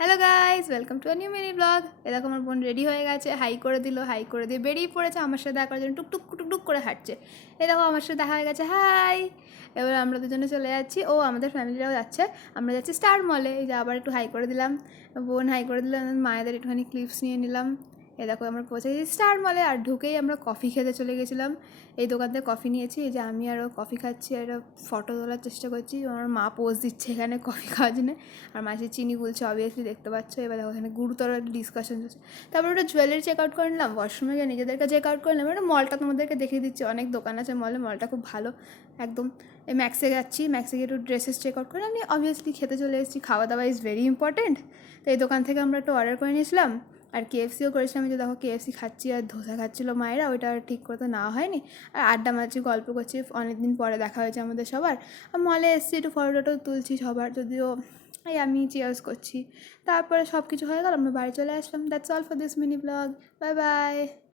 Hello guys, welcome to a new mini blog. এরকম আমার বোন রেডি হয়ে গেছে, হাই করে দিল, হাই করে দিয়ে বেরিয়ে পড়েছে আমার সাথে দেখা করার জন্য, টুকটুক টুকটুক করে হাঁটছে। দেখো আমার সাথে দেখা হয়ে গেছে, হাই। এবার আমরা দুজনে চলে যাচ্ছি, ও আমাদের ফ্যামিলিরাও যাচ্ছে। আমরা যাচ্ছি স্টার মলে, এই যে আবার একটু হাই করে দিলাম, বোন হাই করে দিলাম, মায়েদের একটুখানি ক্লিপস নিয়ে নিলাম। এ দেখো আমরা পৌঁছে গেছি স্টার মলে, আর ঢুকেই আমরা কফি খেতে চলে গেছিলাম। এই দোকান থেকে কফি নিয়েছি, এই যে আমি আরও কফি খাচ্ছি, আর ফটো তোলার চেষ্টা করছি। আমার মা পোজ দিচ্ছে এখানে কফি খাওয়ার জন্য, আর মাসি চিনি বলছে, অবভিয়াসলি দেখতে পাচ্ছ। এবার ওখানে গুরুতর একটা ডিসকাশন চলছে। তারপর ওটা জুয়েলারি চেক আউট করে নিলাম, ওয়াশরুমে গিয়ে নিজেদেরকে চেক আউট করে নিলাম। ওটা মলটা তোমাদেরকে দেখিয়ে দিচ্ছি, অনেক দোকান আছে মলে, মলটা খুব ভালো একদম। এই ম্যাক্সে যাচ্ছি, ম্যাক্সে গিয়ে একটু ড্রেসেস চেক আউট করে আমি অবভিয়াসলি খেতে চলে এসেছি। খাওয়া দাওয়া ইজ ভেরি ইম্পর্টেন্ট। তো এই দোকান থেকে আমরা একটু অর্ডার করে নিয়েছিলাম, আর কেএফসিও করেছিলাম। যে দেখো কেএফসি খাচ্ছি আর ধোসা খাচ্ছিলো মায়েরা, ওইটা ঠিক করতে নেওয়া হয়নি। আর আড্ডা মারছি, গল্প করছি, অনেক দিন পরে দেখা হয়েছে আমাদের সবার। আর মলে এসেছি, একটু ফটো টটো তুলছি সবার, যদিও এই আমি চিয়ার্স করছি। তারপরে সব কিছু হয়ে গেল, আমরা বাড়ি চলে আসলাম। That's all for this mini blog. Bye by.